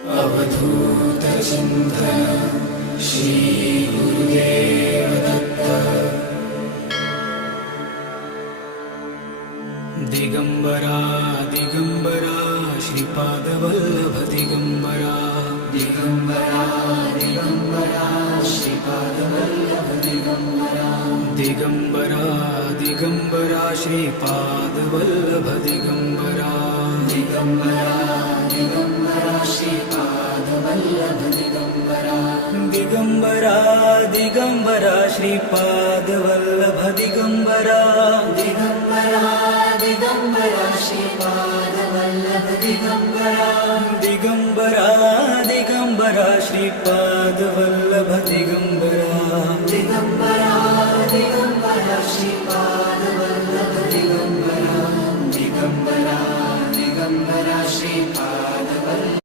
अवधूत चिंतन श्री गुरुदेव दत्त। दिगंबरा दिगंबरा श्रीपाद वल्लभ दिगंबरा। दिगंबरा दिगंबरा श्रीपाद वल्लभ दिगंबरा। दिगंबरा दिगंबरा श्रीपाद वल्लभ दिगंबरा। दिगंबरा दिगंबरा श्रीपाद वल्लभ दिगंबरा। दिगंबरा दिगंबरा श्रीपाद वल्लभ दिगंबरा। दिगंबरा दिगंबरा श्रीपाद वल्लभ दिगंबरा। दिगंबरा दिगंबरा श्रीपाद वल्लभ दिगंबरा। दिगंबरा दिगंबरा श्रीपाद